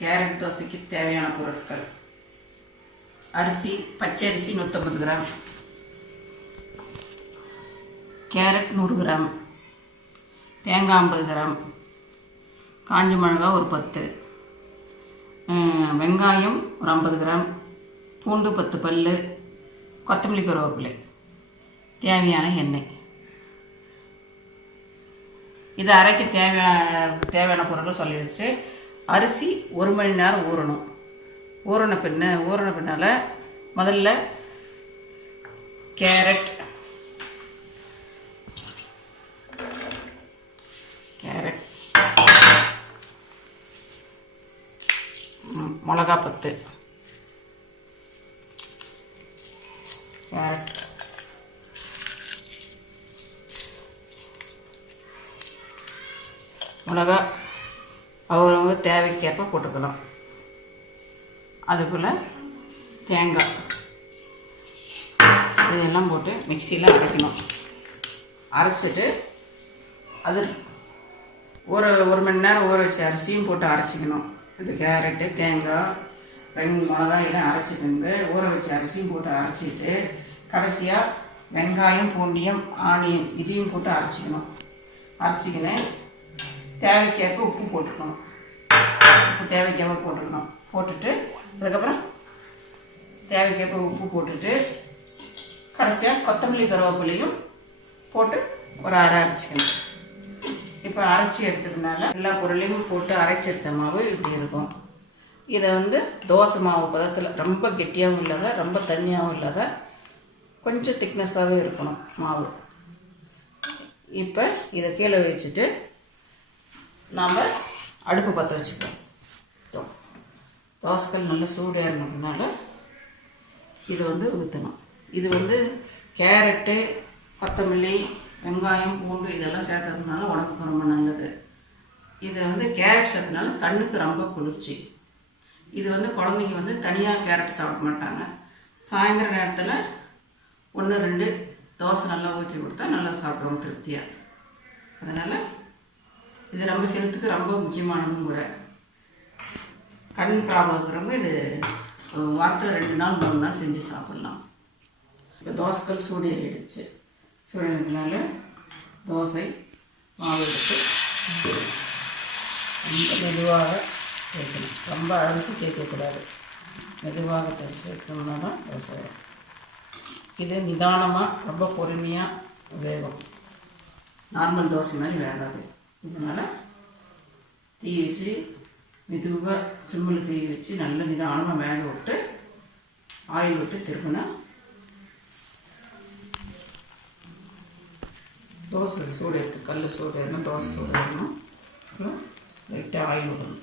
Carrot தோசைக்கு தேவையான பொருட்கள்: அரிசி, பச்சரிசி 150 கிராம், கேரட் 100 கிராம், தேங்காய் 50 கிராம், காஞ்ச மிளகாய் ஒரு 10, வெங்காயம் ஒரு 50 கிராம், பூண்டு 10 பல், கொத்தமல்லி கருவேப்பிலை, தேவையான எண்ணெய். இது அரைக்க தேவையான பொருட்கள் சொல்லிடுச்சு. அரிசி 1 மணி நேரம் ஊறணும். ஊறின பின்னால் முதல்ல கேரட் மிளகா 10, கேரட், மிளகா அவரவங்க தேவைக்கேற்ப போட்டுக்கலாம். அதுக்குள்ளே தேங்காய் இதெல்லாம் போட்டு மிக்சியில் அரைக்கணும். அரைச்சிட்டு அது ஒரு மணி நேரம் ஊற வச்ச அரிசியும் போட்டு அரைச்சிக்கணும். இது கேரட்டு, தேங்காய், மிளகாய் எல்லாம் அரைச்சிட்டு ஊற வச்ச அரிசியும் போட்டு அரைச்சிட்டு கடைசியாக வெங்காயம், பூண்டியம், ஆனியன் இதையும் போட்டு அரைச்சிக்கணும். அரைச்சிக்கினேன் தேவைக்கேற்ப உப்பு போட்டுக்கணும். போட்டுட்டு அதுக்கப்புறம் தேவைக்கேற்ப உப்பு போட்டுட்டு கடைசியாக கொத்தமல்லி கருவேப்பிலையும் போட்டு ஒரு அரைச்சிக்கணும். இப்போ அரைச்சி எடுத்ததுனால எல்லா பொருளையும் போட்டு அரைச்சி எடுத்த மாவு இப்படி இருக்கும். இதை தோசை மாவு பதத்தில் ரொம்ப கெட்டியாகவும் இல்லாத ரொம்ப தண்ணியாகவும் இல்லாத கொஞ்சம் திக்னஸாகவே இருக்கணும் மாவு. இப்போ இதை கீழே வச்சுட்டு நாம் அடுப்பு பற்ற வச்சுப்போம். தோசைக்கல் நல்லா சூடு ஏறினதுனால இதை ஊற்றணும். இது கேரட்டு, கொத்தமல்லி, வெங்காயம், பூண்டு இதெல்லாம் சேர்க்கறதுனால உடம்புக்கு ரொம்ப நல்லது. இது கேரட் சேர்த்தனால கண்ணுக்கு ரொம்ப குளிர்ச்சி. இது குழந்தைங்க தனியாக கேரட் சாப்பிட மாட்டாங்க. சாயந்தர நேரத்தில் 1-2 தோசை நல்லா ஊற்றி கொடுத்தா நல்லா சாப்பிடுவோம் திருப்தியாக. அதனால் இது ரொம்ப ஹெல்த்துக்கு ரொம்ப முக்கியமானதும் கூட. கண் ப்ராப்ளம் இருக்கிறவங்க இது வாரத்தில் 2 நாள் 3 நாள் செஞ்சு சாப்பிட்லாம். இப்போ தோசைக்கல் சூடு ஏறிடுச்சு. சூடுனால தோசை மாவு எடுத்து ரொம்ப மெதுவாக தேய்க்கணும். ரொம்ப அழைச்சி தேய்க்கக்கூடாது. மெதுவாக தேய்ச்சி எடுத்தோம்னா தான் தோசை வரும். இது நிதானமாக ரொம்ப பொறுமையாக வேகும். நார்மல் தோசை மாதிரி வேகாது. இதனால் தீ வச்சு மெதுவாக சிம்மில் தீ வச்சு நல்ல நிதானமாக வேக விட்டு ஆயில் விட்டு திரும்பினா தோசை சூடு எடுத்து கல் சூடு ஏறணும், தோசை சூடு ஏறணும். அப்புறம் லைட்டாக ஆயில் விடணும்.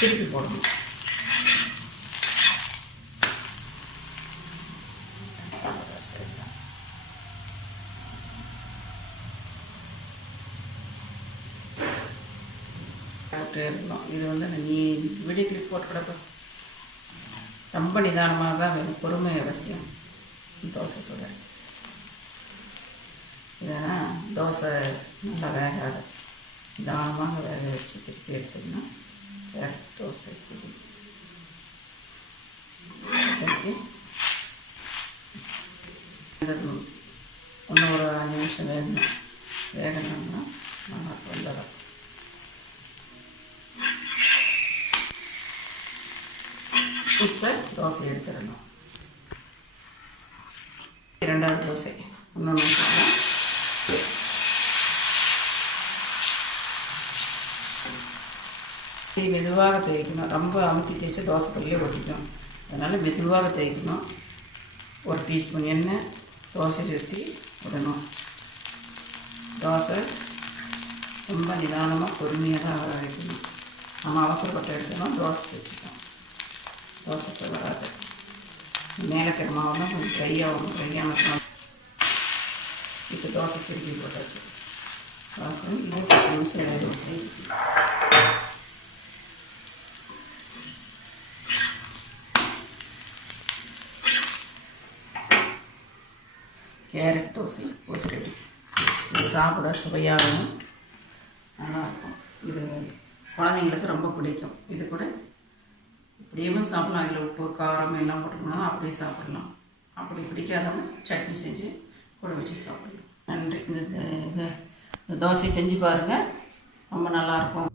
திருப்பி போடணும். இருக்கணும். இது நீ வீடியோ கிளிப் போட்டு கிடப்ப ரொம்ப நிதானமாக தான் வேணும். பொறுமை அவசியம். தோசை சுட இல்லைன்னா தோசை நல்லா வேகாது. நிதானமாக வேக வச்சு திருப்பி எடுத்தோம்னா கேரட் தோசை இன்னும் ஒரு 5 நிமிஷம் வேகணும்னா நல்லா வந்துடும். இப்போ தோசை எடுத்துடணும். 2வது தோசை இன்னொன்று மெதுவாக தேய்க்கணும். ரொம்ப அமுத்தி தேய்ச்சி தோசை கல்லையே ஒட்டிக்கணும். அதனால் மெதுவாக தேய்க்கணும். 1 டீஸ்பூன் எண்ணெய் தோசை ஊற்றி விடணும். தோசை ரொம்ப நிதானமாக பொறுமையாக தான் வைக்கணும். நம்ம அவசரப்பட்டு எடுக்கணும். தோசை தேய்ச்சிக்கணும். தோசை வராது. மேலே இருக்கிற மாவுலாம் கொஞ்சம் ட்ரையாகணும். ட்ரையான இப்போ தோசை திருப்பி போட்டாச்சு. தோசை இது 10 நிமிஷம் 20 நிமிஷம். கேரட் தோசை போட்டு ரெடி. இது சாப்பிட சுவையாகவும் நல்லாயிருக்கும். இது குழந்தைங்களுக்கு ரொம்ப பிடிக்கும். இது கூட இப்படியே சாப்பிட்லாம். இதில் உப்பு காரம் எல்லாம் போட்டுக்கணும், அப்படியே சாப்பிட்லாம். அப்படி பிடிக்காதவங்க சட்னி செஞ்சு கூட வச்சு சாப்பிடலாம். நன்றி. இந்த தோசை செஞ்சு பாருங்கள், ரொம்ப நல்லாயிருக்கும்.